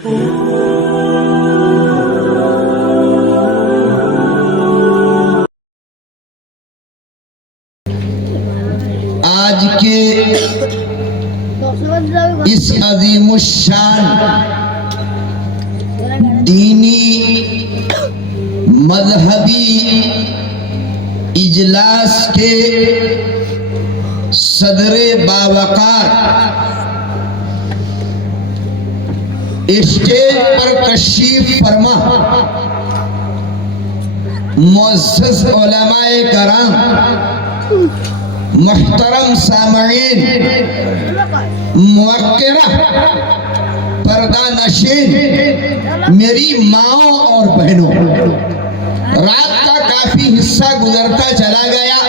آج کے اس عظیم الشان دینی مذہبی اجلاس کے صدر باوقار اسٹیج پر تشریف فرما معزز علماء کرام، محترم سامعین، موقرہ پردہ نشین، میری ماؤں اور بہنوں، رات کا کافی حصہ گزرتا چلا گیا۔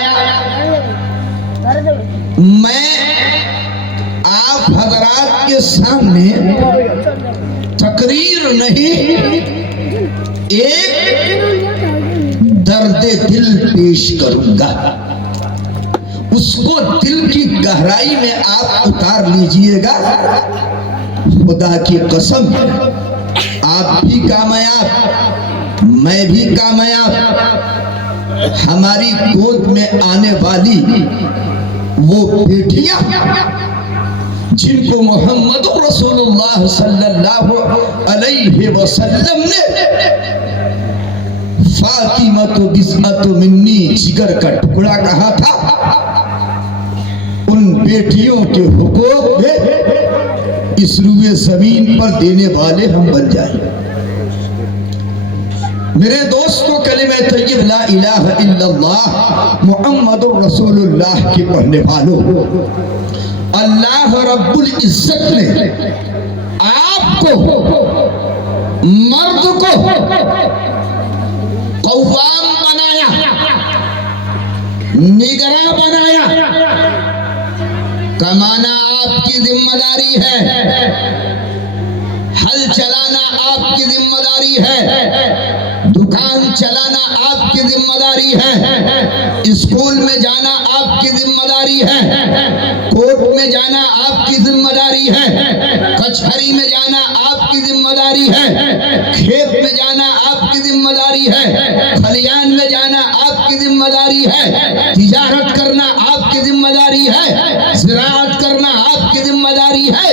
میں آپ حضرات کے سامنے تقریر نہیں، ایک درد دل پیش کروں گا، اس کو دل کی گہرائی میں آپ اتار لیجئے گا۔ خدا کی قسم، آپ بھی کامیاب، میں بھی کامیاب۔ ہماری گود میں آنے والی وہ بیٹیاں جن کو محمد رسول اللہ صلی اللہ علیہ وسلم نے فاطمہ بضعۃ منی، جگر کا ٹکڑا کہا تھا، ان بیٹیوں کے حقوق میں اس روئے زمین پر دینے والے ہم بن جائیں۔ میرے دوستوں، کلمہ طیب لا الہ الا اللہ محمد رسول اللہ کے پڑھنے والوں، اللہ رب العزت نے آپ کو، مرد کو قوام بنایا، نگراں بنایا۔ کمانا آپ کی ذمہ داری ہے، ہل چلانا آپ کی ذمہ داری ہے، دکان چلانا آپ کی ذمہ داری ہے، اسکول میں جانا آپ کی ذمہ داری ہے، کورٹ میں جانا آپ کی ذمہ داری ہے، کچہری میں جانا آپ کی ذمہ داری ہے، کھیت میں جانا آپ کی ذمہ داری ہے، کھلیان میں جانا آپ کی ذمہ داری ہے، تجارت کرنا آپ کی ذمہ داری ہے، زراعت کرنا آپ کی ذمہ داری ہے۔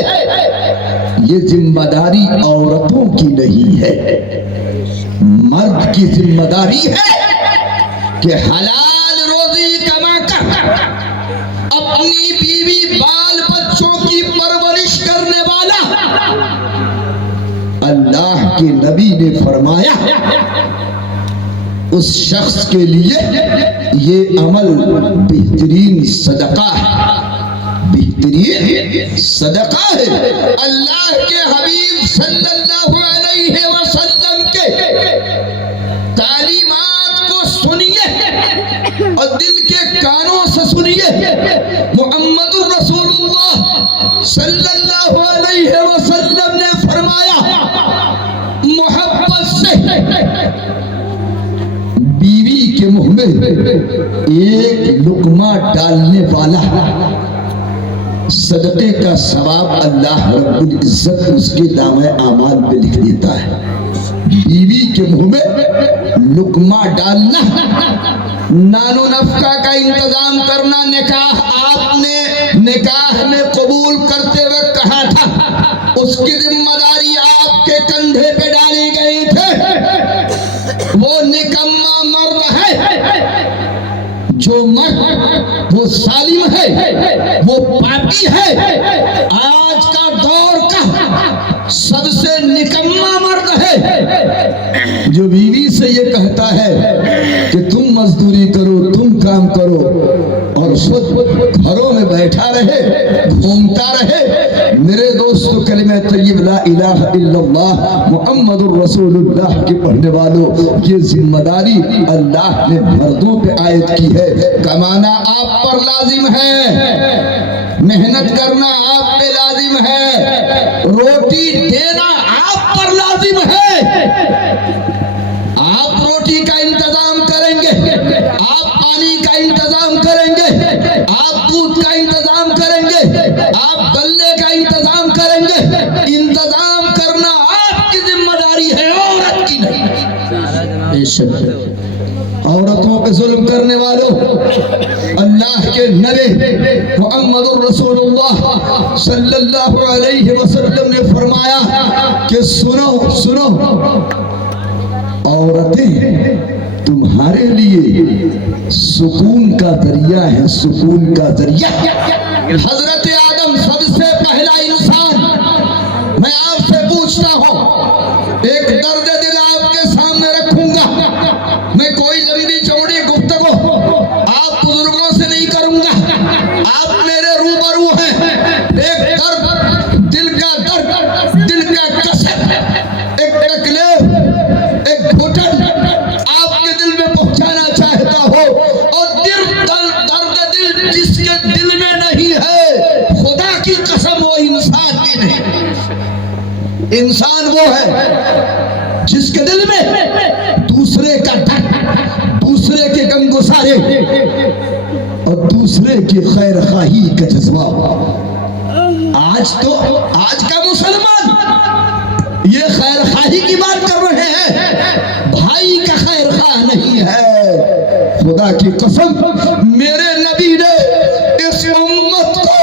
یہ ذمہ داری عورتوں کی نہیں ہے، مرد کی ذمہ داری ہے کہ حلال روزی کما کر اپنی بیوی بال بچوں کی پرورش کرنے والا، اللہ کے نبی نے فرمایا اس شخص کے لیے یہ عمل بہترین صدقہ ہے، بہترین صدقہ ہے۔ اللہ کے حبیب صلی اللہ علیہ وسلم کے تعلیمات کو سنیے اور دل کے کانوں سے سنیے۔ محمد رسول اللہ صلی اللہ علیہ وسلم نے فرمایا، محبت سے بیوی کے منہ میں ایک لقمہ ڈالنے والا صدقے کا ثواب اللہ رب العزت اس کے نامہ اعمال پہ لکھ دیتا ہے۔ بیوی کے منہ میں لقمہ ڈالنا، نان و نفقہ کا انتظام کرنا، آپ نے نکاح میں قبول کرتے وقت کہا تھا اس کی ذمہ داری آپ کے کندھے پہ ڈالی گئی تھی۔ وہ نکما مرد ہے، جو مرد وہ سالم ہے، وہ پاپی ہے۔ آج کا دور کا سب سے نکما مرد ہے جو بیوی سے یہ کہتا ہے کہ تم مزدوری کرو، تم کام کرو، اور خود گھروں میں بیٹھا رہے، گھومتا رہے۔ میرے دوستو، کلمہ طیب لا الہ الا اللہ محمد الرسول اللہ کے پڑھنے والوں، یہ ذمہ داری اللہ نے مردوں پہ عائد کی ہے۔ کمانا آپ پر لازم ہے، محنت کرنا آپ پہ لازم ہے، روٹی دینا آپ پر لازم ہے۔ آپ روٹی کا انتظام کریں گے، آپ پانی کا انتظام کریں گے، آپ دودھ کا انتظام کریں گے، آپ غلے کا انتظام کریں گے۔ انتظام کرنا آپ بے شک عورتوں پہ ظلم کرنے والوں، اللہ کے نبی محمد الرسول اللہ صلی اللہ علیہ وسلم نے فرمایا کہ سنو سنو، عورتیں تمہارے لیے سکون کا ذریعہ ہے، سکون کا ذریعہ۔ حضرت آدم سب سے پہلا انسان، میں آپ سے پوچھتا ہوں، ایک درد دل آپ کے سامنے رکھوں گا، میں کوئی لمبی چوڑی گفتگو آپ بزرگوں سے نہیں کروں گا، آپ میرے روبرو ہیں۔ ایک درد، دل کا درد، دل کا کسر، ایک تکلیف، ایک گھٹن آپ کے دل میں پہنچانا چاہتا ہو، اور درد دل جس کے دل میں نہیں ہے، خدا کی قسم وہ انسان بھی نہیں۔ انسان وہ ہے جس کے دل میں دوسرے کا درد، دوسرے کے غم گسارے اور دوسرے کی خیر خواہی کا جذبہ۔ آج کا مسلمان یہ خیر خواہی کی بات کر رہے ہیں، بھائی کا خیر خواہ نہیں ہے۔ خدا کی قسم میرے نبی نے اس امت کو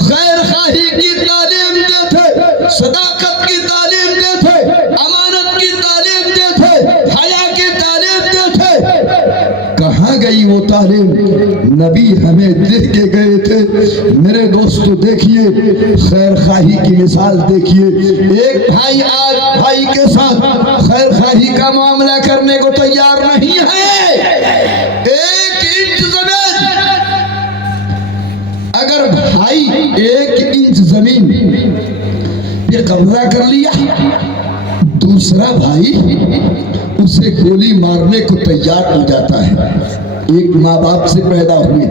خیر خواہی کی تعلیم دے تھے، صداقت کی تعلیم دے تھے، امانت کی تعلیم دے تھے، حیا کی تعلیم دے تھے۔ کہاں گئی وہ تعلیم؟ نبی ہمیں دے کے گئے تھے۔ میرے دوستو دیکھیے، خیر خواہی کی مثال دیکھیے۔ ایک بھائی آج بھائی کے ساتھ خیر خواہی کا معاملہ کرنے کو تیار نہیں ہے۔ ایک انچ زمین، اگر بھائی ایک انچ زمین پہ قبضہ کر لیا، دوسرا بھائی اسے گولی مارنے کو تیار ہو جاتا ہے۔ ایک ماں باپ سے پیدا ہوئی،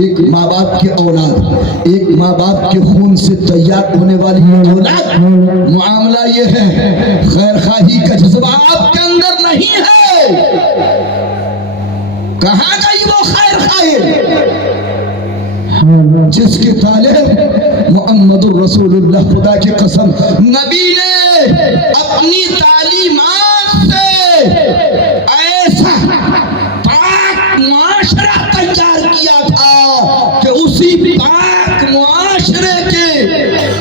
ایک ماں باپ کی اولاد، ایک ماں باپ کے خون سے تیار ہونے والی اولاد۔ معاملہ یہ ہے، خیر خواہی کا جذبہ آپ کے اندر نہیں ہے۔ کہاں گئی وہ خیر خواہی جس کی تعلیم محمد الرسول اللہ، خدا کی قسم نبی نے اپنی تعلیمات سے ایسا پاک معاشرہ تیار کیا تھا کہ اسی پاک معاشرے کے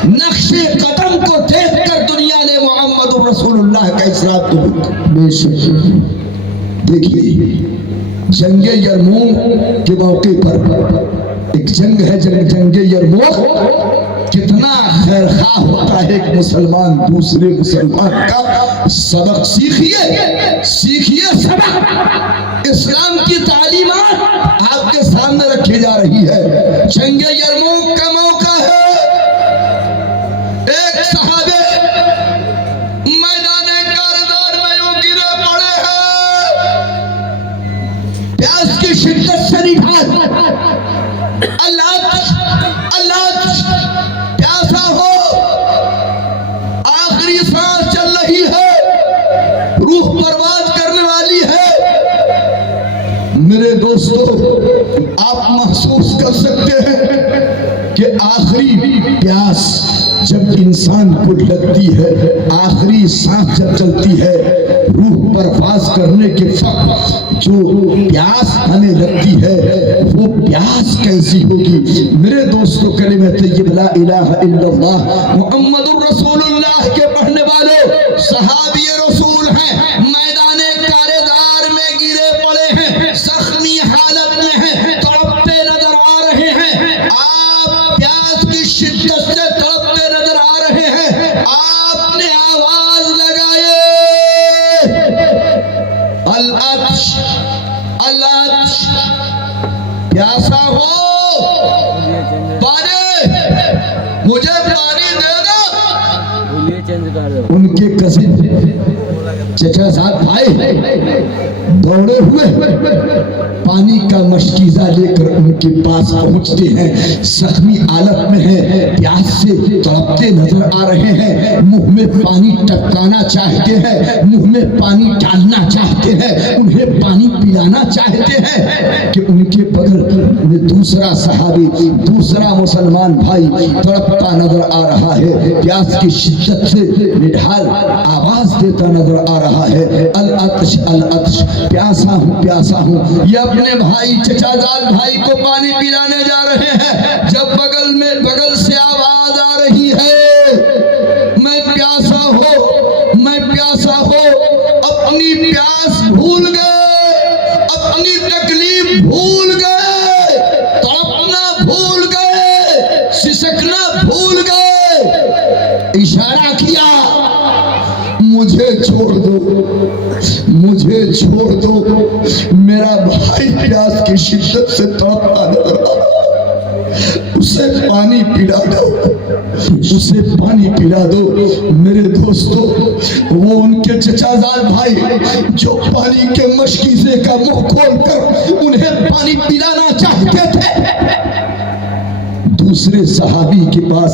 نقش قدم کو دیکھ کر دنیا نے محمد الرسول اللہ کا اصرار کیا۔ بے شک دیکھیے، جنگ یرموک کے موقع پر ایک جنگ ہے، جنگ یرموک۔ کتنا خیر خواہ ہوتا ہے ایک مسلمان دوسرے مسلمان کا۔ سبق سیکھیے سبق۔ اسلام کی تعلیمات آپ کے سامنے رکھی جا رہی ہے۔ جنگ یرموک کا موقع ہے، ایک صحابی میدان کارزار میں یوں گرے پڑے ہیں، پیاس کی شدت سے نڈھال، اللہ پیاسا ہو، آخری سانس چل رہی ہے، روح پرواز کرنے والی ہے۔ میرے دوستو، آپ محسوس کر سکتے ہیں کہ آخری پیاس جب انسان کو لگتی ہے، آخری سانس جب چلتی ہے، روح پرواز کرنے کے وقت جو پیاس ہمیں لگتی ہے، وہ پیاس کیسی ہوگی؟ میرے دوستو، کلمہ طیب لا الہ الا اللہ محمد الرسول اللہ کے پڑھنے والوں، صحابی رسول ہیں، میدان کارزار میں گرے پڑے ہیں، زخمی حالت میں ہیں، تڑپتے نظر آ رہے ہیں۔ آپ پیاس کی شدت سے تڑپتے نظر آ رہے ہیں۔ آپ نے آواز لگائے، العطش العطش، پیاسا ہو، پانی، مجھے پانی دے دو۔ ان کے کزن چچا صاحب بھائی دوڑے ہوئے پانی کا مشکیزہ لے کر ان کے پاس پہنچتے ہیں۔ زخمی حالت میں ہیں، پیاس سے تڑپتے نظر آ رہے ہیں، منہ میں پانی ٹپکانا چاہتے ہیں، منہ میں پانی ڈالنا چاہتے ہیں، انہیں پانی پلانا چاہتے ہیں کہ ان کے بغل میں دوسرا صحابی، دوسرا مسلمان بھائی تڑپتا نظر آ رہا ہے۔ پیاس کی شدت शिद्दत से निढाल आवाज देता नजर आ रहा है, अल अतश, प्यासा हूँ। ये अपने भाई चचाजाद भाई को पानी पिलाने जा रहे हैं, जब बगल से आवाज आ रही है, मैं प्यासा हो। अपनी प्यास भूल गए, अपनी तकलीफ भूल गए, तड़पना भूल गए, सिसकना भूल गए। इशारा किया, मुझे छोड़ दो, मेरा भाई प्यास की शिद्दत से तड़पता नजर आ रहा है, उसे पानी पिला दो। मेरे दोस्तों, वो उनके चचाजाद भाई जो पानी के मशकीज़े का मुंह खोलकर उन्हें पानी पिलाना चाहते थे, दूसरे सहाबी के पास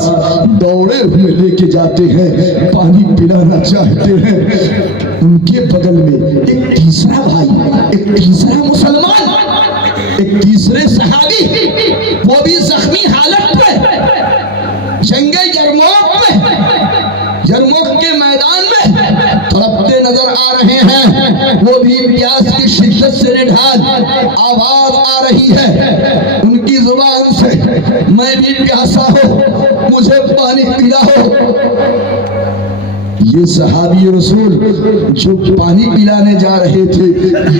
दौड़े हुए लेके जाते हैं, पानी पिलाना चाहते हैं। उनके बगल में एक तीसरा भाई, एक तीसरा मुसलमान, एक तीसरे सहाबी, वो भी जख्मी हालत में जंगे यरमुक के मैदान में तड़पते नजर आ रहे हैं। वो भी प्यास की शिद्दत से निढाल आवाज आ रही है उनकी जुबान से, मैं भी प्यासा हूँ, मुझे पानी पिलाओ। ये सहाबी रसूल जो पानी पिलाने जा रहे थे,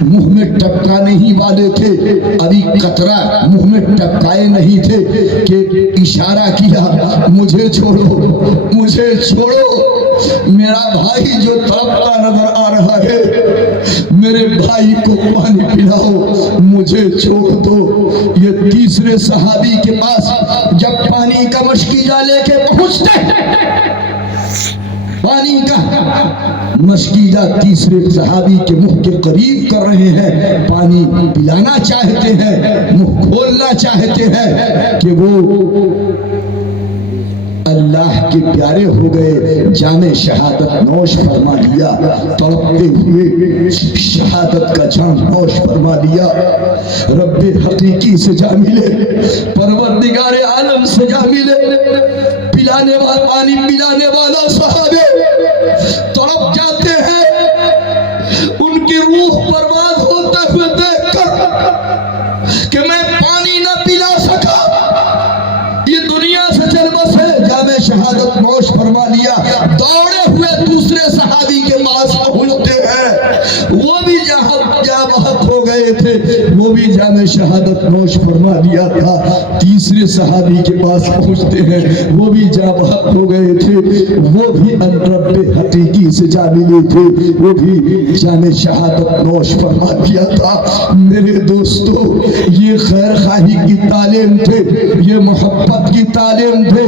मुंह में टपकाने ही वाले थे, अभी कतरा मुंह में टपकाए नहीं थे कि इशारा किया, मुझे छोड़ो, मेरा भाई जो तड़पता नजर आ रहा है, मेरे भाई को पानी पिलाओ, मुझे छोड़ दो। ये तीसरे सहाबी के पास जब पानी का मशकीजा लेके पहुंचते, पानी का मशकीजा तीसरे सहाबी के मुंह के करीब कर रहे हैं, पानी पिलाना चाहते हैं, मुंह खोलना चाहते हैं कि वो अल्लाह के प्यारे हो गए, जामे शहादत नौश फरमा लिया, तड़पते हुए शहादत का जाम नौश फरमा लिया। रब्बे हकीकी से जा मिले, परवरदिगारे आलम से जा मिले, पिलाने वाला, पानी पिलाने वाला सहाबे तड़प जाते हैं, उनकी रूह बर्बाद होते हुए देखकर कि मैं पानी ना पिला सका, ये दुनिया से चल बसे, जामे शहादत नौश फरमा लिया। दौड़े हुए दूसरे सहाबी के पास पहुंचते हैं, वो भी जहां बहक हो गए थे, वो भी जामे शहादत नौश फरमा लिया था। तीसरे सहाबी के पास पहुंचते हैं, वो भी जा बहक हो गए थे, वो भी रब्बे हकीकी से जा मिले थे, वो भी जामे शहादत नौश फरमा लिया था। मेरे दोस्तों, ये खैर खाही की तालीम थे, ये मोहब्बत की तालीम थे,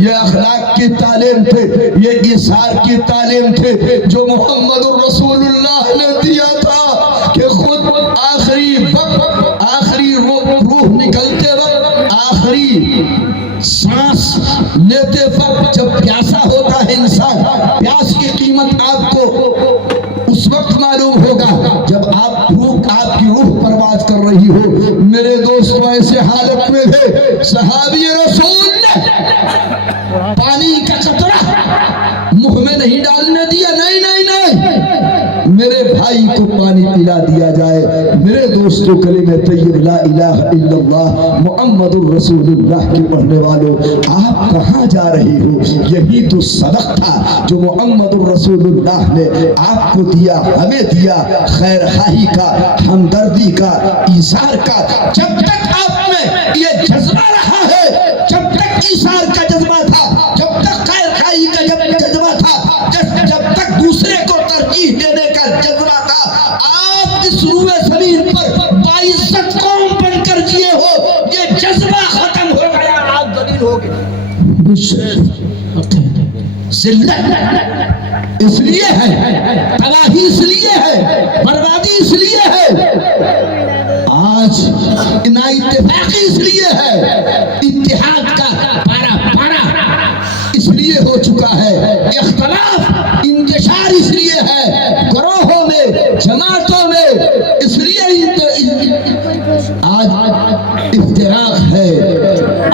ये अखलाक की तालीम थे, ये इसार की तालीम थे जो मोहम्मद रसूलुल्लाह ने दिया था कि खुद आखिरी वक्त, आखिरी रूह निकलते वक्त, आखिरी सांस लेते वक्त जब प्यासा होता है इंसान, प्यास की कीमत आपको उस वक्त मालूम होगा जब आपकी रूह परवाज कर रही हो। मेरे दोस्तों, ऐसे हालत में थे सहाबी रसूल ने पानी का कतरा मुंह में नहीं डालने दिया, नहीं, मेरे भाई को पानी पिला दिया जाए। मेरे दोस्तों, कलिमे तय्यब ला इलाहा इल्लल्लाह मुहम्मदुर रसूलुल्लाह के पढ़ने वालों, आप कहाँ जा रहे हो? यही तो सबक था जो मुहम्मदुर रसूलुल्लाह ने आपको दिया, हमें दिया, खैर खाही का, हमदर्दी का, ईसार का। जब तक आप में ये जज्बा रहा है, जब तक ईसार का जज्बा था, जब तक खैर खाही का जज्बा था, जब तक दूसरे को तरजीह देने का जज्बा था, आप इस रूए ज़मीन पर बाइज़्ज़त कौम बनकर जिए हो, ये जज्बा खत्म हो गया, आप ज़लील हो गए। जिल्लत इसलिए है, तबाही इसलिए है, बर्बादी इसलिए है, आज नाइत्तेफाकी इसलिए है, इत्तेहाद का पारा इसलिए हो चुका है, इख्तलाफ इंतशार इसलिए है, ग्रोहों में, जमातों में, इसलिए आज इफ्तिराक है,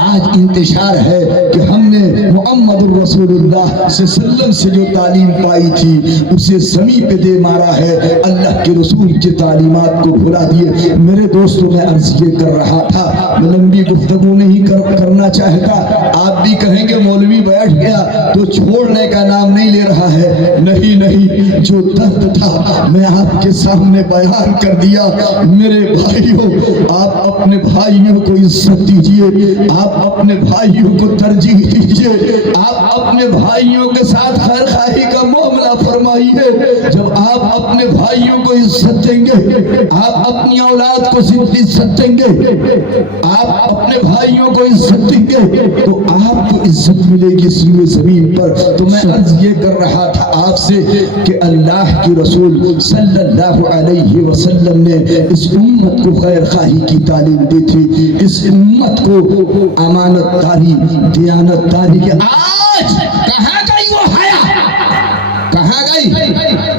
आज इंतशार है कि हमने मुहम्मदुर रसूलुल्लाह सल्लल्लाहु अलैहि वसल्लम से जो तालीम पाई थी उसे ज़मीन पे दे मारा है, अल्लाह के रसूल की तालीमात को भुला दिए। मेरे दोस्तों, मैं अर्ज़ ये कर रहा था, मैं लंबी गुफ्तगू नहीं करना चाहता। आप भी कहेंगे मौलवी बैठ गया तो छोड़ने का नाम नहीं ले रहा है। नहीं नहीं, जो दर्द था मैं आपके सामने बयान कर दिया। मेरे भाइयों, आप अपने भाइयों को इज्जत दीजिए, आप अपने भाइयों को तरजीह दीजिए, आप अपने भाइयों के साथ खैर खाही का मामला फरमाइए। जब आप अपने भाइयों को इज्जत देंगे, आप अपनी औलाद को इज्जत देंगे, आप अपने भाइयों को इज्जत देंगे तो आपको इज्जत मिलेगी सीने जमीन पर। तो मैं अर्ज ये कर रहा था आपसे कि अल्लाह के रसूल सल्लल्लाहु अलैहि वसल्लम ने इस उम्मत को खैर खाही की तालीम दी थी, इस उम्मत को अमानतदारी, दयानतदारी की। आज कहाँ गई वो हया? कहाँ गई?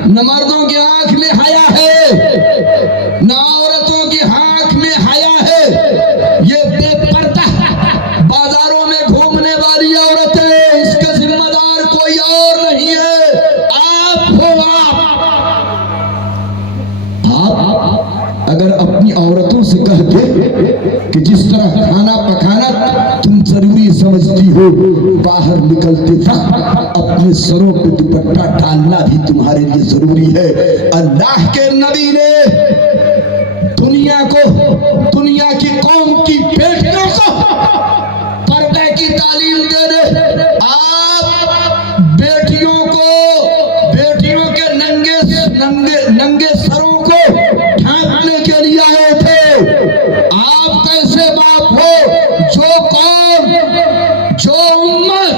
न मर्दों की आंख में हया है, न औरतों की आंख में हया है। ये बेपर्दा बाजारों में घूमने वाली औरतें, इसका जिम्मेदार कोई और नहीं है, आप हो। आप अगर अपनी औरतों से कह दे कि जिस तरह खाना पकाना तुम जरूरी समझती हो, बाहर निकलते वक्त अपने सरों पे दुपट्टा डालना भी तुम्हारे लिए जरूरी है। अल्लाह के नबी ने दुनिया की कौम की बेटियों को पर्दे की तालीम दे दे। आप बेटियों के नंगे सरों को ढांकने के लिए आए थे। आप कैसे बाप हो जो उम्मत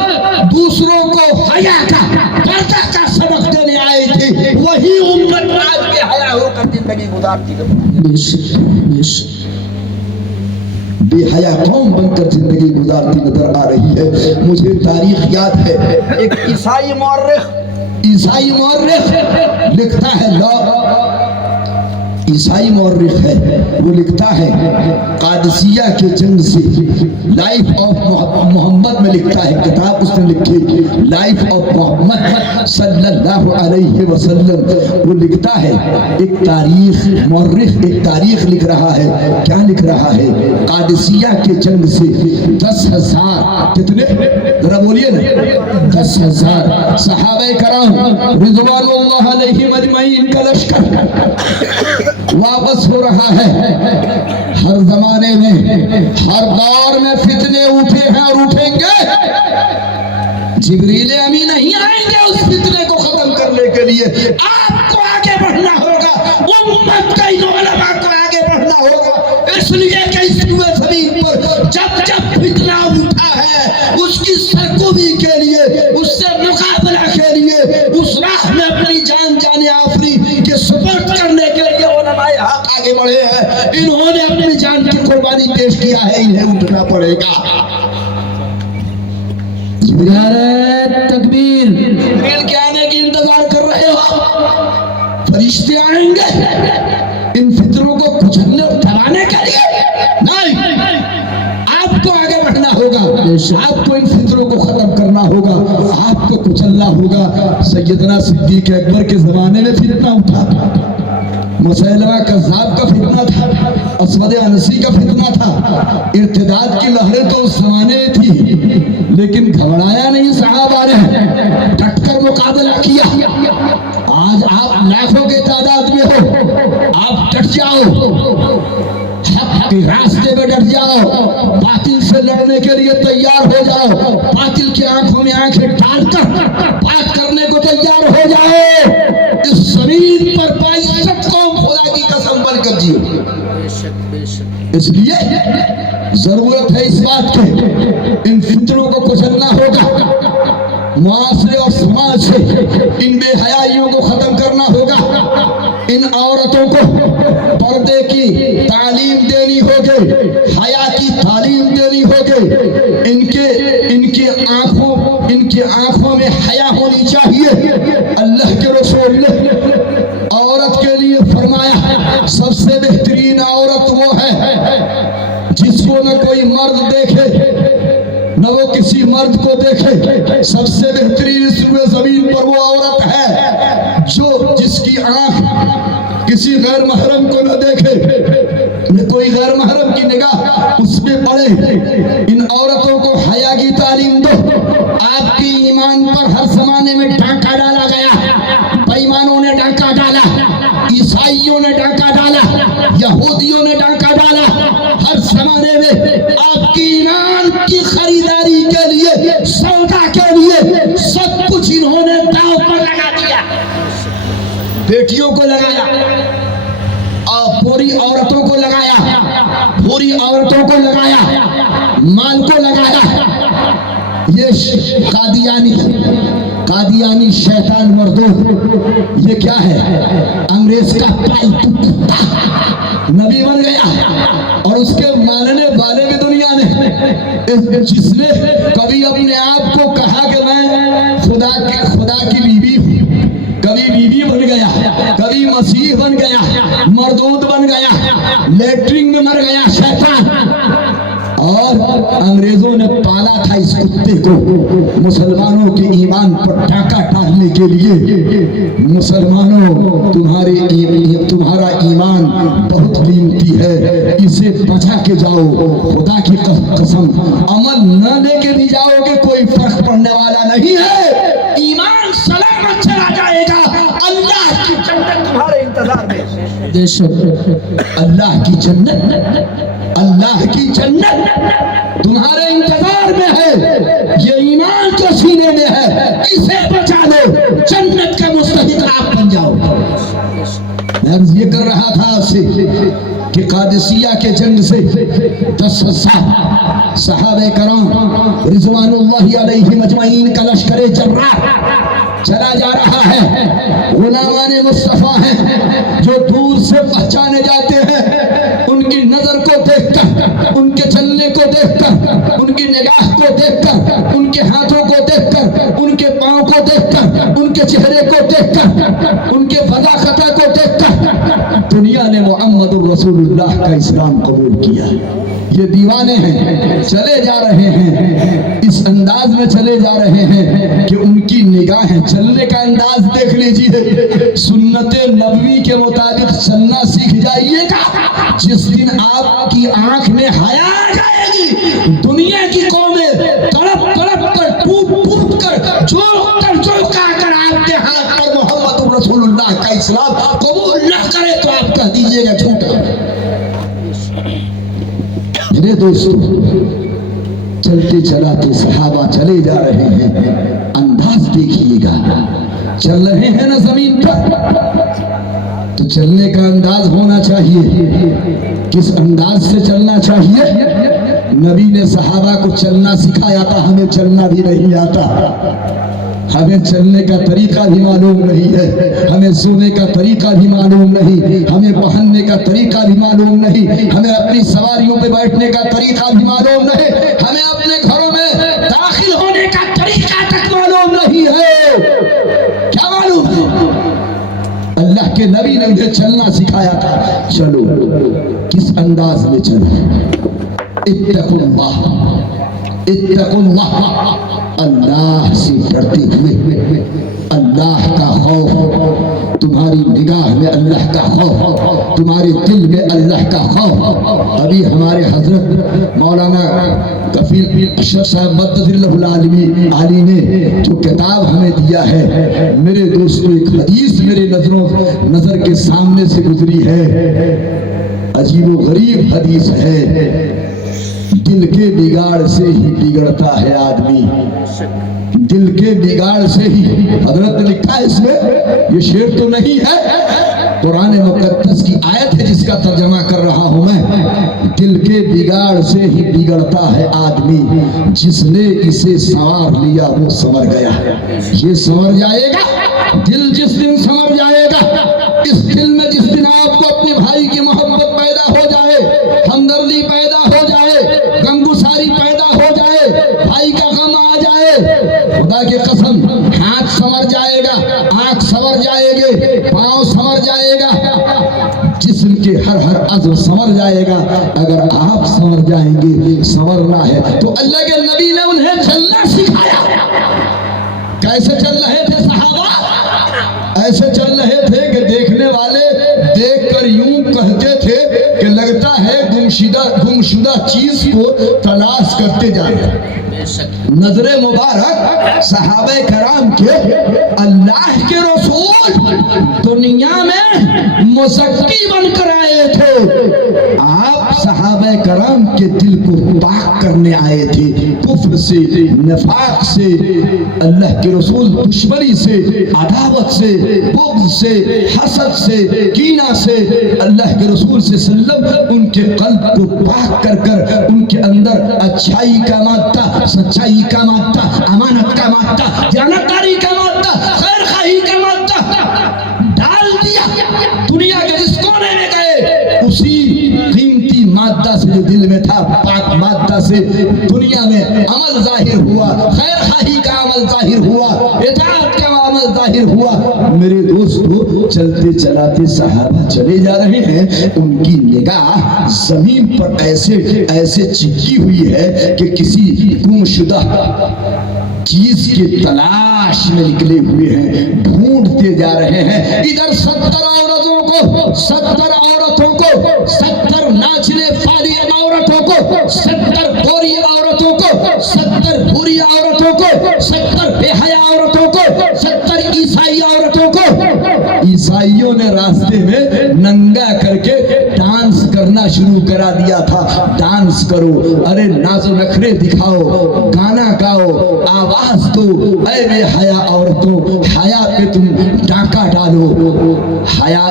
दूसरों को हया का, पर्दा का सबक देने आई थी, वही उम्मत आज के हया होकर जिंदगी गुजारती है। बेहया कौम बनकर जिंदगी गुजारती नजर आ रही है। मुझे तारीख याद है, एक ईसाई मौर्रिख लिखता है, ईसाई मौर्रिख है, वो लिखता है कादसिया के जंग से, लाइफ ऑफ मोहम्मद में लिखता है, किताब उसने लिखी लाइफ ऑफ मोहम्मद सल्लल्लाहु अलैहि वसल्लम। वो लिखता है एक तारीख, मौर्रिख एक तारीख लिख रहा है। क्या लिख रहा है? कादसिया के जंग से 10,000, कितने जरा बोलिए ना, 10,000 सहाबे कराम रिज़वानुल्लाह अलैहिम अजमईन का लश्कर वापस हो रहा है। हर जमाने में, हर दौर में फितने उठे हैं और उठेंगे। जिब्रील अमीन नहीं आएंगे उस फितने को खत्म करने के लिए। आपको आगे बढ़ना होगा, उम्मत का उलमा को आगे बढ़ना होगा। इसलिए कि इस ज़मीन पर जब फितना उठा है, उसकी सरकोबी के लिए, उससे मुकाबला के लिए, उस राह में अपनी जान आफरी के सुपुर्द करने के लिए उलमाए हक आगे बढ़े हैं। इन्होंने अपनी जान की कुर्बानी पेश किया है, इन्हें उठना पड़ेगा। तकबीर के आने की इंतजार कर रहे हो? फरिश्ते आएंगे इन फितरों को कुचलने और दबाने के लिए? नहीं, आपको आगे बढ़ना होगा, आपको इन फितरों को खत्म करना होगा, आपको कुचलना होगा। सैयदना सिद्दीक़ अकबर के जमाने में फितना उठा था, मुसैलमा कज़्ज़ाब का फितना था, असवद अनसी का फितना था। इर्तिदाद की लहरें तो उस जमाने में थी, लेकिन घबराया नहीं सहाबा ने, डटकर मुकाबला किया। आज आप लाखों के तादाद में हो, आप डट जाओ, हक के रास्ते में डट जाओ, बातिल से लड़ने के लिए तैयार हो जाओ, बातिल की आंखों में आंखें डालकर बात करने को तैयार हो जाओ। इस जमीन पर बाइज्जत कौम खुदा की कसम बनकर जियो। इसलिए जरूरत है इस बात के, इन फितरों को कुचलना होगा, मुआशरे और समाज से इन बेहयाइयों को खत्म करना होगा। इन औरतों को पर्दे की तालीम देनी होगी, हया की तालीम देनी होगी। इनकी आंखों में हया होनी चाहिए। अल्लाह के रसूल ने औरत के लिए फरमाया, सबसे बेहतरीन औरत वो है जिसको न कोई किसी मर्द को देखे, सबसे बेहतरीन सूबे जमीन पर वो औरत है जो जिसकी आंख किसी गैर महरम को न देखे, कोई गैर महरम की निगाह उस पे पड़े। इन औरतों को हया की तालीम दो। आपकी ईमान पर हर जमाने में डाका डाला गया, बेईमानों ने डाका डाला, ईसाइयों ने डाका डाला, यहूदियों ने डाका डाला। हर जमाने में आपकी ईमान की खरीदारी के लिए, सौदा के लिए सब कुछ इन्होंने दांव पर लगा दिया। बेटियों को लगाया और पूरी औरतों को लगाया, पूरी औरतों को लगाया, माल को लगाया। ये कादियानी शैतान मर्दों, ये क्या है? अंग्रेज का पालतू कुत्ता नबी बन गया और उसके मानने वाले भी दुनिया ने। जिसने कभी अपने आप को कहा कि मैं खुदा की बीवी हूँ, कभी बीवी बन गया, कभी मसीह बन गया, मरदूद बन गया, लेटरिन में मर गया शैतान। और अंग्रेजों ने पाला था इस कुत्ते को मुसलमानों के ईमान पर डाका डालने के लिए। मुसलमानों, तुम्हारा ईमान बहुत कीमती है, इसे बचा के जाओ। खुदा की कसम, अमल न लेके भी जाओगे कोई फर्क पड़ने वाला नहीं है। ईमान सलामत चला जाएगा। अल्लाह की जन्नत तुम्हारे इंतजार में। अल्लाह की जन्नत, अल्लाह की जन्नत तुम्हारे इंतजार में है। ये ईमान जो सीने में है, इसे बचा लो, जन्नत का मुस्तहिक आप बन जाओ। मैं ये कर रहा था आपसे कि कादिसिया के जंग से 10,000 सहाबे कराम रिजवानुल्लाहि अलैहिम अजमईन का लश्कर जर्राह चला जा रहा है। गुलामाने मुस्तफा हैं जो दूर से पहचाने जाते हैं। उनकी नजर को देखकर, उनके चलने को देखकर, उनकी निगाह को देखकर, उनके हाथों को देखकर, उनके पांव को देखकर, उनके चेहरे को देखकर, उनके फजाखता को देखकर दुनिया ने मुहम्मदुर रसूलुल्लाह का इस्लाम कबूल किया। ये दीवाने हैं, चले जा रहे हैं, इस अंदाज में चले जा रहे हैं कि उनकी निगाहें, चलने का अंदाज देख लीजिए। सुन्नते नबवी के मुताबिक चलना सीख जाइएगा। जिस दिन आपकी आंख में हया आ जाएगी, दुनिया की कौमें तड़प तड़प कर, टूट टूट कर, झोंका कर आपके हाथ पर मोहम्मद रसूलुल्लाह का इस्लाम कबूल न करे तो आप कह दीजिएगा झूठा। मेरे दोस्तों, चलते चलाते सहाबा चले जा रहे हैं। अंदाज देखिएगा, चल रहे हैं ना जमीन पर, तो चलने का अंदाज होना चाहिए। किस अंदाज से चलना चाहिए? नबी ने सहाबा को चलना सिखाया था, हमें चलना भी नहीं आता। हमें चलने का तरीका भी मालूम नहीं है, हमें सोने का तरीका भी मालूम नहीं, हमें पहनने का तरीका भी मालूम नहीं, हमें अपनी सवारियों पे बैठने का तरीका भी मालूम नहीं, हमें अपने घरों में दाखिल होने का तरीका तक मालूम नहीं है। क्या मालूम है? अल्लाह के नबी ने उन्हें चलना सिखाया था। चलो, किस अंदाज में चलो? इत्तकुल्लाह, इत्तकुल्लाह, अल्लाह से डरते हुए, अल्लाह का खौफ, तुम्हारी निगाह में अल्लाह का खौफ, तुम्हारे दिल में अल्लाह का खौफ। अभी हमारे हजरत मौलाना कफील अशरफ साहब मद्ददिल्लाहुल आली ने जो किताब हमें दिया है, मेरे दोस्तों, एक हदीस मेरे नजर के सामने से गुजरी है। अजीबो गरीब हदीस है। दिल के बिगाड़ से ही बिगड़ता है आदमी, दिल के बिगाड़ से ही। हजरत ने लिखा है इसमें, ये शेर तो नहीं है, कुरान मुकद्दस की आयत है जिसका तर्जमा कर रहा हूं मैं। दिल के बिगाड़ से ही बिगड़ता है आदमी, जिसने इसे संवार लिया वो संवर गया। ये संवर जाएगा, दिल जिस दिन संवर जाएगा, इस दिल में जिस दिन आपको अपने भाई की मोहब्बत पैदा हो जाए, हमदर्दी पैदा हो जाए, गमगुसारी पैदा हो जाए, भाई का गम आ जाए, खुदा की कसम हाथ संवर जाएगा, आंख संवर जाएगी, पांव संवर जाएगा। जिस्म کے ہر عزم سنور جائے گا اگر آپ سنور جائیں گے. سنورنا ہے تو اللہ کے نبی نے انہیں چلنا سکھایا. کیسے چل رہے تھے صحابہ؟ ایسے چل رہے تھے کہ دیکھنے والے دیکھ کر یوں کہتے تھے کہ لگتا ہے گمشدہ چیز کو تلاش کرتے جا رہے ہیں. نظر مبارک صحابہ کرام کے اللہ کے رسول دنیا میں مزکی بن کر آئے تھے. آپ صحابہ کرام کے دل کو پاک کرنے آئے تھے کفر سے, نفاق سے, اللہ کے رسول دشمنی سے, عداوت سے, بغض سے, حسد سے, کینہ سے. اللہ کے رسول صلی اللہ علیہ وسلم ان کے قلب کو پاک کر کر ان کے اندر اچھائی کا مادہ, سچائی کا مادہ, امانت کا مادہ, دیانتداری کا مادہ, خیر خواہی کا مادہ ڈال دیا. دنیا کے جس کونے میں گئے اسی قیمتی مادہ سے جو دل میں تھا, پاک مادہ سے دنیا میں عمل ظاہر ہوا, خیر خواہی کا عمل ظاہر ہوا, اطاعت کا عمل ظاہر ہوا. میرے دوستو, چلتے چلاتے صحابہ چلے جا رہے ہیں, ان کی نگاہ زمین پر ایسے چپکی ہوئی ہے کہ کسی گمشدہ چیز کے تلاش میں نکلے ہوئے ہیں, ڈھونڈتے جا رہے ہیں. ادھر 70 عورتوں کو, 70 ناچنے والی عورتوں کو, 70 گوری عورتوں کو, 70 بری عورتوں کو, 70 بے حیا عورتوں کو, 70 عیسائی عورتوں کو. عیسائیوں نے راستے میں ننگا کر کے ڈانس کرنا شروع کرا دیا تھا. ڈانس کرو, ارے ناز و نخرے دکھاؤ, گانا گاؤ, آواز دو. اے بے حیا عورتوں, حیا پہ تم ڈاکہ ڈالو, حیا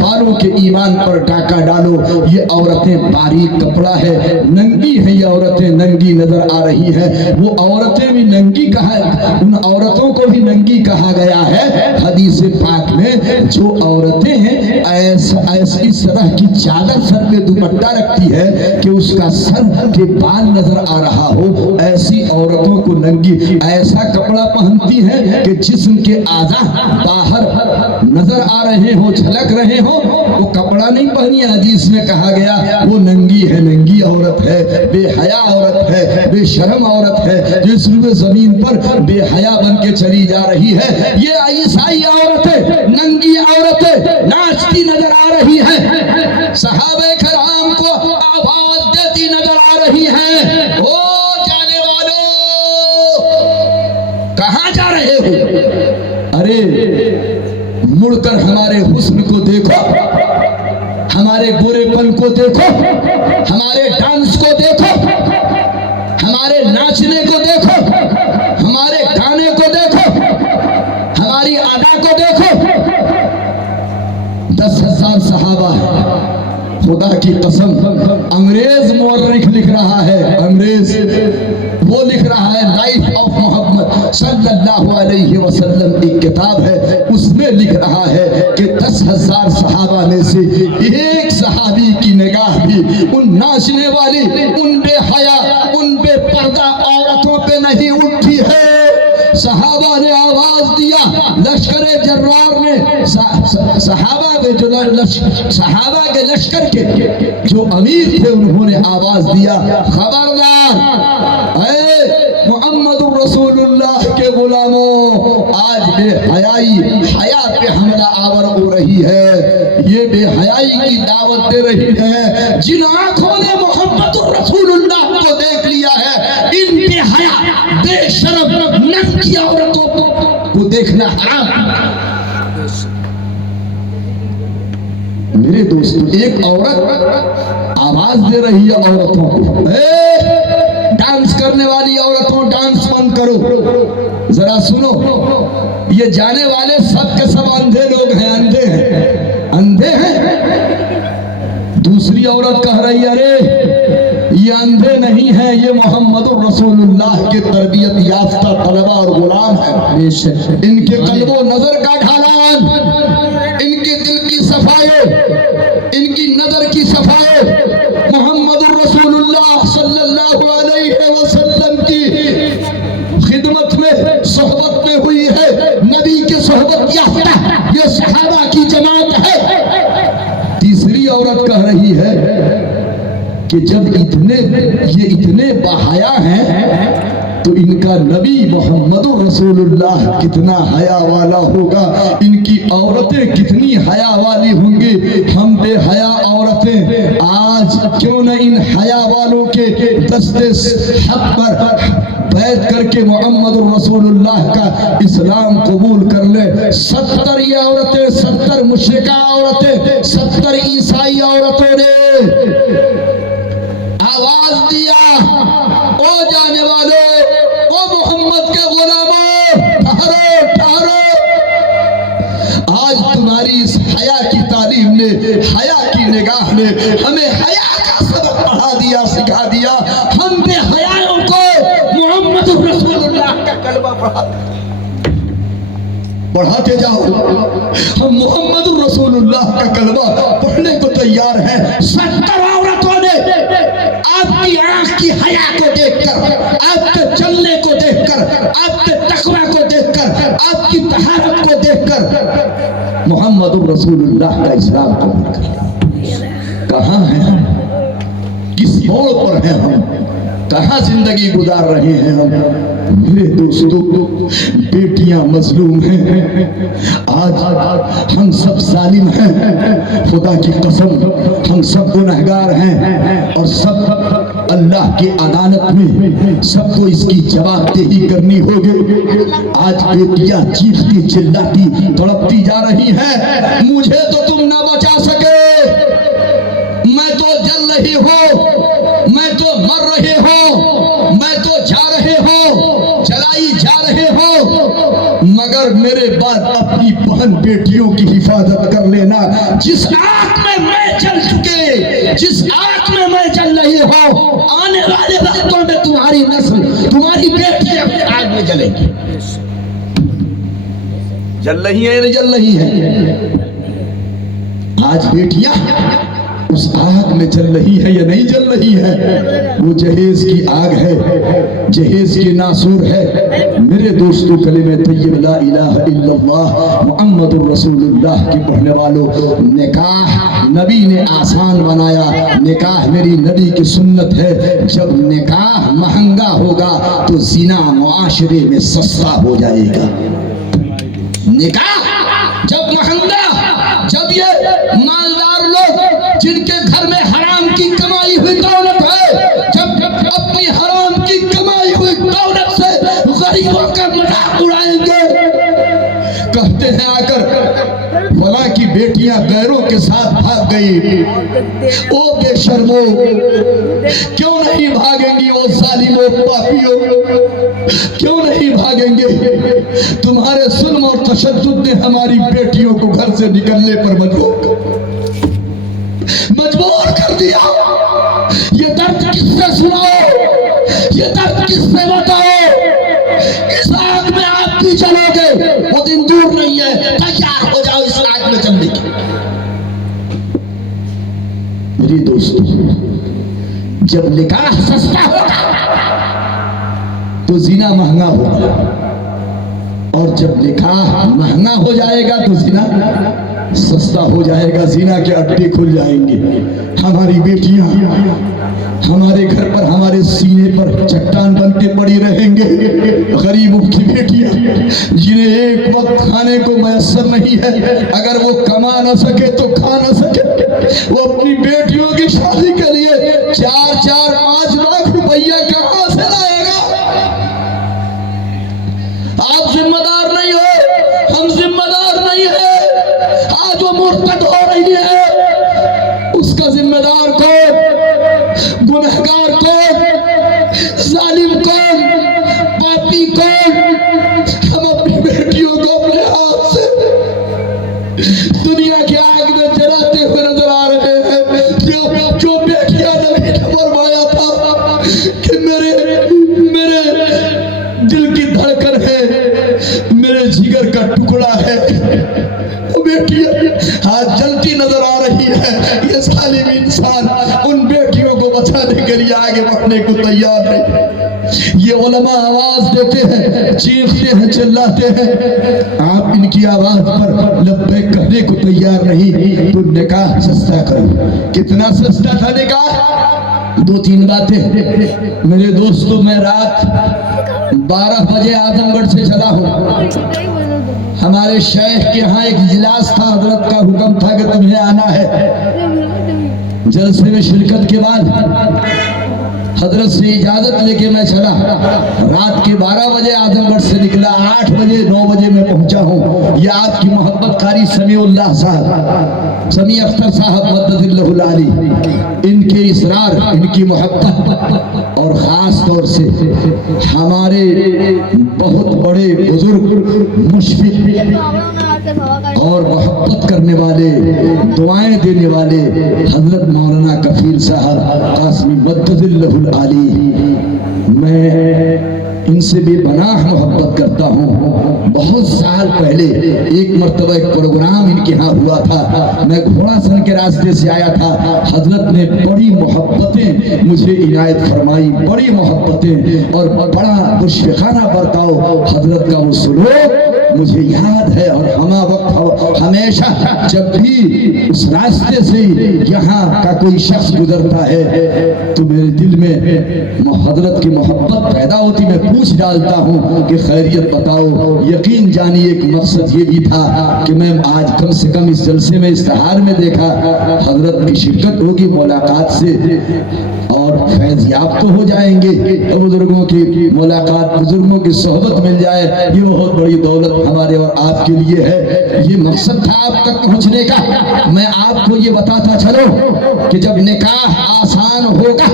والوں کے ایمان پر ڈاکہ ڈالو. یہ عورتیں باریک کپڑا ہے, ننگی ہیں, یہ عورتیں ننگی نظر آ رہی ہیں. وہ عورتیں بھی ننگی ان عورتوں کو بھی ننگی کہا گیا ہے حدیث پاک میں. جو عورتیں ہیں اس طرح کی چادر سر پہ دوپٹہ رکھتی ہے کہ اس کا سر کے بال نظر آ رہا ہو, ایسی عورتوں کو ننگی. ایسا کپڑا پہنتی ہیں کہ جسم کے اعضاء باہر نظر آ رہے ہوں, جھلک رہے ہوں. وہ کپڑا نہیں پہنی, حدیث میں کہا گیا وہ ننگی ہے, ننگی عورت ہے, بے حیا عورت ہے, بے شرم عورت ہے, جو اس روئے زمین پر بے حیا بن کے چلی جا رہی ہے. یہ عیسائی عورتیں, ننگی عورتیں ناچتی نظر آ رہی ہیں, صحابہ کرام کو آواز دیتی نظر آ رہی ہیں. او جانے والوں, کہاں جا رہے ہو؟ ارے مڑ کر ہمارے حسن کو دیکھو, ہمارے گورے پن کو دیکھو, ہمارے ڈانس کو دیکھو, ہمارے ناچنے کو دیکھو, ہمارے گانے کو دیکھو, ہماری ادا کو دیکھو. 10,000 صحابہ ہے. خدا کی قسم, انگریز مورخ لکھ رہا ہے, انگریز وہ لکھ رہا ہے لائف آف محمد صلی اللہ علیہ وسلم ایک کتاب ہے, اس میں لکھ رہا ہے کہ 10,000 صحابہ میں سے ایک صحابی کی نگاہ بھی ان ناچنے والی, ان بے حیا, ان بے پردہ عورتوں پہ نہیں اٹھی ہے. صحابہ نے آواز دیا, لشکر جرار نے, صحابہ کے لشکر کے جو امیر تھے انہوں نے آواز دیا, خبردار اے محمد الرسول اللہ کے غلاموں, آج بے حیائی حیا پہ حملہ آور ہو رہی ہے. یہ بے حیائی کی دعوت دے رہی ہے. جن آنکھوں نے محمد الرسول اللہ کو دیکھ لیا ہے, ان بے حیا, بے شرم, ننگی عورتوں کو دیکھنا حرام. میرے دوستو, ایک عورت آواز دے رہی ہے عورتوں کو, ڈانس کرنے والی عورتوں ڈانس بند کرو. ذرا سنو, یہ جانے والے سب کے سب اندھے لوگ ہیں, اندھے ہیں, اندھے ہیں. دوسری عورت کہہ رہی ہے ارے یہ اندھے نہیں ہیں, یہ محمد الرسول اللہ کے تربیت یافتہ طلبہ اور غلام ہیں. ان کے قلب و نظر کا ڈھالان, ان کے دل کی صفائی, ان کی نظر کی صفائی محمد الرسول اللہ صلی اللہ علیہ وسلم کی خدمت میں, صحبت میں ہوئی ہے. نبی کے صحبت یافتہ یہ صحابہ کی جماعت ہے. تیسری عورت کہ جب یہ اتنے باحیا ہیں تو ان کا نبی محمد رسول اللہ کتنا حیا والا ہوگا، ان کی عورتیں کتنی حیا والی ہوں گی۔ ہم بے حیا عورتیں آج کیوں نہ ان حیا والوں کے دستے حق پر بیعت کر کے محمد رسول اللہ کا اسلام قبول کر لے۔ 70 یہ عورتیں، 70 مشرکہ عورتیں، 70 عیسائی عورتوں نے آواز دیا، او جانے والوں، او محمد کے غلاموں، ٹھہرو ٹھہرو۔ آج تمہاری اس حیا کی تعلیم نے، حیا کی نگاہ نے ہمیں حیا کا سبق پڑھا دیا، سکھا دیا۔ ہم بے حیاؤں کو محمد رسول اللہ کا کلمہ پڑھاتے جاؤ۔ ہم محمد رسول اللہ کا کلمہ پڑھنے کو تیار ہیں۔ 70 عورتوں نے آپ کی آنکھ کی حیا کو دیکھ کر، آپ کے چلنے کو دیکھ کر، آپ کے تقوی کو دیکھ کر، آپ کی طہارت کو دیکھ کر محمد رسول اللہ کا اسلام قبول کر۔ کہاں ہیں ہم؟ کس موڑ پر ہیں ہم؟ کہاں زندگی گزار رہے ہیں ہم؟ میرے دوستو، بیٹیاں مظلوم ہیں، آج ہم سب ظالم ہیں، خدا کی قسم ہم سب گنہگار ہیں، اور سب اللہ کی عدالت میں سب کو اس کی جواب دہی کرنی ہوگی۔ آج بیٹیاں چیختی چلاتی تڑپتی جا رہی ہیں، مجھے تو تم نہ بچا سکے، میں تو جل رہی ہوں، میں تو مر رہے ہوں، میں تو جا رہے ہوں، چلائی جا رہے ہوں، مگر میرے بعد اپنی بہن بیٹیوں کی حفاظت کر لینا۔ جس آگ میں میں جل چکے، جس آگ میں میں جل رہی ہوں، آنے والے وقتوں میں تمہاری نسل، تمہاری بیٹیاں آگ میں جلیں گی۔ جل رہی ہیں نہیں جل رہی ہیں؟ آج بیٹیاں اس آگ میں جل رہی ہے یا نہیں جل رہی ہے؟ وہ جہیز کی آگ ہے، جہیز کی ناسور ہے۔ میرے دوستو، کلمہ طیب لا الہ الا اللہ محمد رسول اللہ کی پڑھنے والوں، نکاح نبی نے آسان بنایا۔ نکاح میری نبی کی سنت ہے۔ جب نکاح مہنگا ہوگا تو زنا معاشرے میں سستا ہو جائے گا۔ نکاح جب مہنگا، جب یہ مالدار لوگ جن کے گھر میں حرام کی کمائی ہوئی دولت ہے، جب اپنی حرام کی کمائی ہوئی دولت سے غریبوں کا مذاق اڑائیں گے، کہتے ہیں آ کر فلاں کی بیٹیاں غیروں کے ساتھ بھاگ گئی، او بے شرمو، کیوں نہیں بھاگیں گی؟ او ظالموں پاپیوں، کیوں نہیں بھاگیں گے؟ تمہارے ظلم اور تشدد نے ہماری بیٹیوں کو گھر سے نکلنے پر مجبور کر دیا۔ یہ درد کس سے سناؤ؟ یہ درد کس سے بتاؤ؟ اس آگ میں آپ بھی چلو گے، وہ دن دور نہیں ہے، تیار ہو جاؤ اس آگ میں چلنے کی۔ میری دوستو، جب نکاح سستا ہوگا تو زنا مہنگا ہوگا، اور جب نکاح مہنگا ہو جائے گا تو زنا سستا ہو جائے گا۔ زنا کے اڈے کھل جائیں گے۔ ہماری بیٹیاں ہمارے گھر پر، ہمارے سینے پر چٹان بن کے پڑی رہیں گے۔ غریبوں کی بیٹیاں جنہیں ایک وقت کھانے کو میسر نہیں ہے، اگر وہ کما نہ سکے تو کھا نہ سکے، وہ اپنی بیٹیوں کی شادی کے لیے 4-5 لاکھ روپیہ کہاں سے لائے گا؟ آپ ذمہ دار نہیں ہو، ہم ذمہ دار نہیں ہیں۔ آج وہ مرتد ہو رہی ہے، اس کا ذمہ دار کون؟ گنہگار کون؟ ظالم کون؟ پاپی کون؟ ہم اپنی بیٹیوں کو اپنے ہاتھ سے دنیا کی آگ میں جلاتے ہوئے نظر آ رہے ہیں۔ جو بیٹیاں نبی نے فرمایا تھا کہ میرے دل کی دھڑکن ہے، میرے جگر کا ٹکڑا ہے، وہ بیٹیاں آج جلتی نظر آ رہی ہے۔ یہ ظالم انسان ان بیٹیوں کو بچانے کے لیے آگے بڑھنے کو تیار نہیں۔ یہ علماء آواز دیتے ہیں، چیختے ہیں، چلاتے ہیں، آپ ان کی آواز پر لبیک کہنے کو تیار نہیں۔ تو نکاح سستا کرو۔ کتنا سستا تھا نکاح؟ दो तीन बातें। मेरे दोस्तों, मैं रात 12 बजे आजमगढ़ से चला हूँ। हमारे शेख के यहाँ एक इजलास था, हजरत का हुक्म था कि तुम्हें आना है। जलसे में शिरकत के बाद हजरत से इजाजत लेके मैं चला। रात के 12 बजे आजमगढ़ से निकला, 8 बजे 9 बजे मैं पहुंचा हूँ। ये आपकी मोहब्बत कारी समीउल्लाह साहब, समी अख्तर साहब मद्ददिल्लाहुल आली, इनके इसरार, इनकी मोहब्बत और ख़ास तौर से हमारे बहुत बड़े बुजुर्ग मुशफिक और मोहब्बत करने वाले, दुआएं देने वाले हजरत मौलाना कफील साहब कासमी मद्ददिल्लाहुल आली, मैं इनसे भी बेपनाह मोहब्बत करता हूँ। बहुत साल पहले एक मरतबा एक प्रोग्राम इनके यहाँ हुआ था, मैं घोड़ासन के रास्ते से आया था। हजरत ने बड़ी मोहब्बतें मुझे इनायत फरमाई, बड़ी मोहब्बतें और बड़ा मुशफ़िक़ाना बर्ताव हजरत का वो सुलूक मुझे याद है। और हमेशा जब भी उस रास्ते से यहाँ का कोई शख्स गुजरता है तो मेरे दिल में हजरत की मोहब्बत पैदा होती। मैं पूछ डालता हूँ कि खैरियत बताओ। यकीन जानिए एक मकसद ये भी था कि मैं आज कम से कम इस जलसे में, इश्तिहार में देखा हजरत की शिरकत होगी, मुलाकात से और फैज़याब तो हो जाएंगे, बुजुर्गों की मुलाकात, बुजुर्गों की सोहबत मिल जाए, ये बहुत बड़ी दौलत हमारे और आपके लिए है। ये मकसद था आप तक पहुंचने का। मैं आपको ये बताता चलो कि जब निकाह आसान होगा,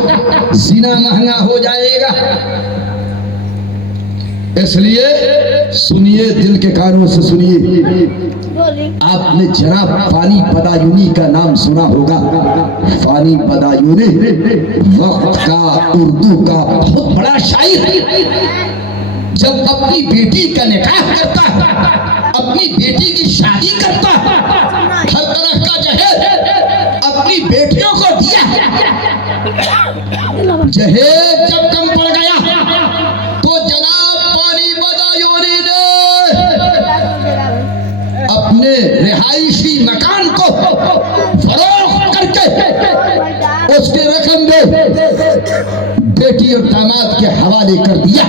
ज़िना महंगा हो जाएगा। इसलिए सुनिए, दिल के कानों से सुनिए। आपने जनाब फानी बदायूनी का नाम सुना होगा। फानी बदायूनी वक्त का, उर्दू का बहुत बड़ा शायर। जब अपनी बेटी का निकाह करता, अपनी बेटी की शादी करता, हर तरह का जहेज अपनी बेटियों को दिया। जहेज जब कम पड़ गया तो जनाब फानी बदायूनी ने अपने रिहायशी मकान को फरोख्त करके उसके रकम दे बेटी और दामाद के हवाले कर दिया।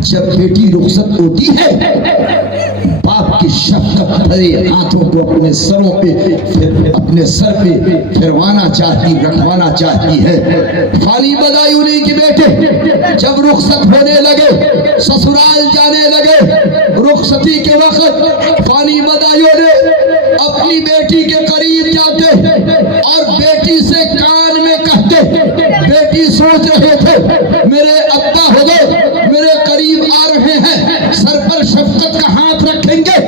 जब बेटी रुखसत होती है, बाप की शफ़क़त भरे हाथों को अपने सरों पे, अपने सर पे फिरवाना चाहती, रखवाना चाहती है। फानी बदायूनी के बेटे जब रुखसत होने लगे, ससुराल जाने लगे, रुखसती के वक्त फानी बदायूनी अपनी बेटी के करीब जाते और बेटी से कान में कहते। बेटी सोच रहे थे मेरे अब्बा हो गए, मेरे करीब आ रहे हैं, सर पर शफ़क़त का हाथ रखेंगे।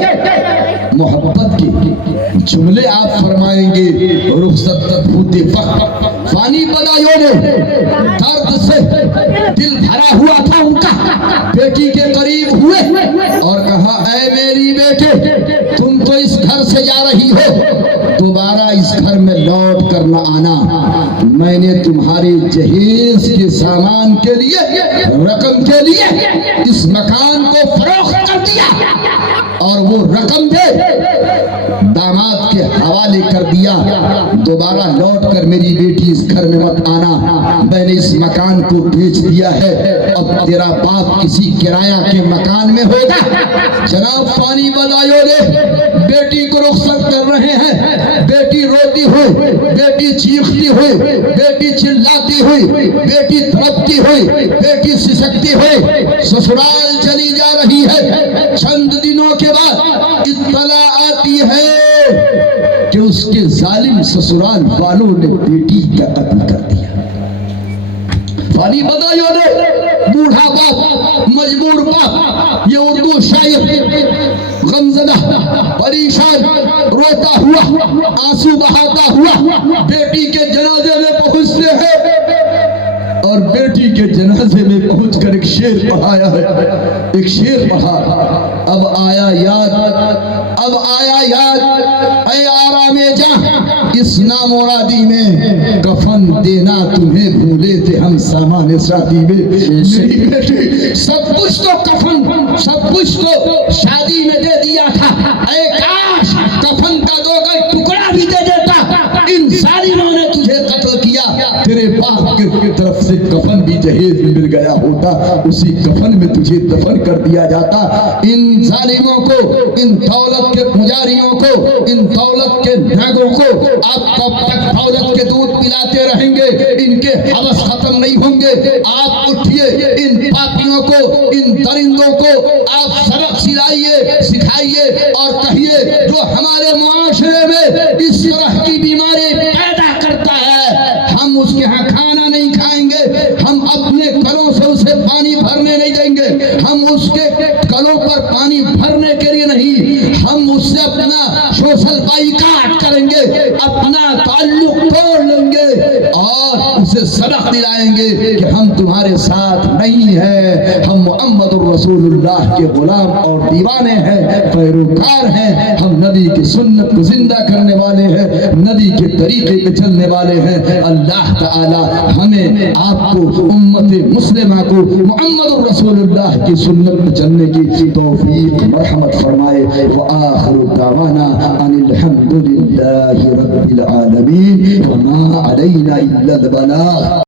मोहब्बत के जुमले आप फरमाएंगे। रुखसत तक होते वक्त फानी बदायूनी दर्द से दिल भरा हुआ था उनका, बेटी के करीब हुए और कहा, ऐ मेरी बेटे, तुम तो इस घर से जा रही हो, दोबारा इस घर में लौट कर न आना। मैंने तुम्हारे जहेज के सामान के लिए, रकम के लिए इस मकान को फरोख्त कर दिया और वो रकम दे दामाद के हवाले कर दिया। दोबारा लौट कर मेरी बेटी इस घर में मत आना। मैंने इस मकान को बेच दिया है, अब तेरा बाप किसी किराया के मकान में होगा। जनाब फानी बदायूनी बेटी को रुखसत कर रहे हैं। बेटी रोती हुई, बेटी चीखती हुई, बेटी चिल्लाती हुई, बेटी तड़पती हुई, बेटी सिसकती हुई ससुराल चली जा रही है। चंद दिनों के बाद इत्तला आती है कि उसके जालिम ससुराल वालों ने बेटी का कत्ल कर दिया। फानी बदायूनी बूढ़ा बाप, मजबूर बाप, ये उर्दू शायर गमज़दा, परेशान, रोता हुआ, आंसू बहाता हुआ बेटी के जनाजे में पहुंचते हैं और बेटी के जनाजे में पहुंचकर एक शेर पढ़ाया है। एक शेर पढ़ा, अब आया याद, अब आया याद, ऐ आरामे जा, इस नामुरादी में कफन देना तुम्हें भूले थे हम सामान शादी में। मेरी बेटी, सब कुछ तो कफन, सब कुछ तो शादी में दे दिया था, ऐ काश कफन का दो गज टुकड़ा भी दे देता। इन जालिमों ने तुझे कत्ल किया, तेरे ہوتا اسی کفن میں تجھے دفن کر دیا جاتا. ان ظالموں کو, ان دولت کے پجاریوں کو, ان دولت کے ناگوں کو آپ کب تک دولت کے دودھ پلاتے رہیں گے؟ ان کے ہوس ختم نہیں ہوں گے. آپ اٹھیے, ان پاپیوں کو, ان درندوں کو آپ سبق سکھائیے اور کہیے جو ہمارے معاشرے میں اس طرح کی بیماری پیدا کرتا ہے ہم اس کے ہاں کھانا نہیں کھائیں گے, ہم اپنے کلوں سے اسے پانی بھرنے نہیں دیں گے, ہم اس کے کلوں پر پانی بھرنے کے لیے نہیں, ہم اس سے اپنا سوشل بائیکاٹ کریں گے, اپنا تعلق توڑ لیں گے اور اسے سبق دلائیں گے کہ ہم تمہارے ساتھ نہیں ہیں, ہم محمد رسول اللہ کے غلام اور دیوانے ہیں, پیروکار ہیں, ہم نبی کی سنت کو زندہ کرنے والے ہیں, نبی کے طریقے پہ چلنے والے ہیں. اللہ تعالی ہمیں آپ کو امت مسلمہ کو محمد رسول اللہ کی سنت پہ چلنے کی توفیق مرحمت فرمائے. وآخر دعوانا ان الحمد للہ رب العالمین وما علینا الا البلاغ.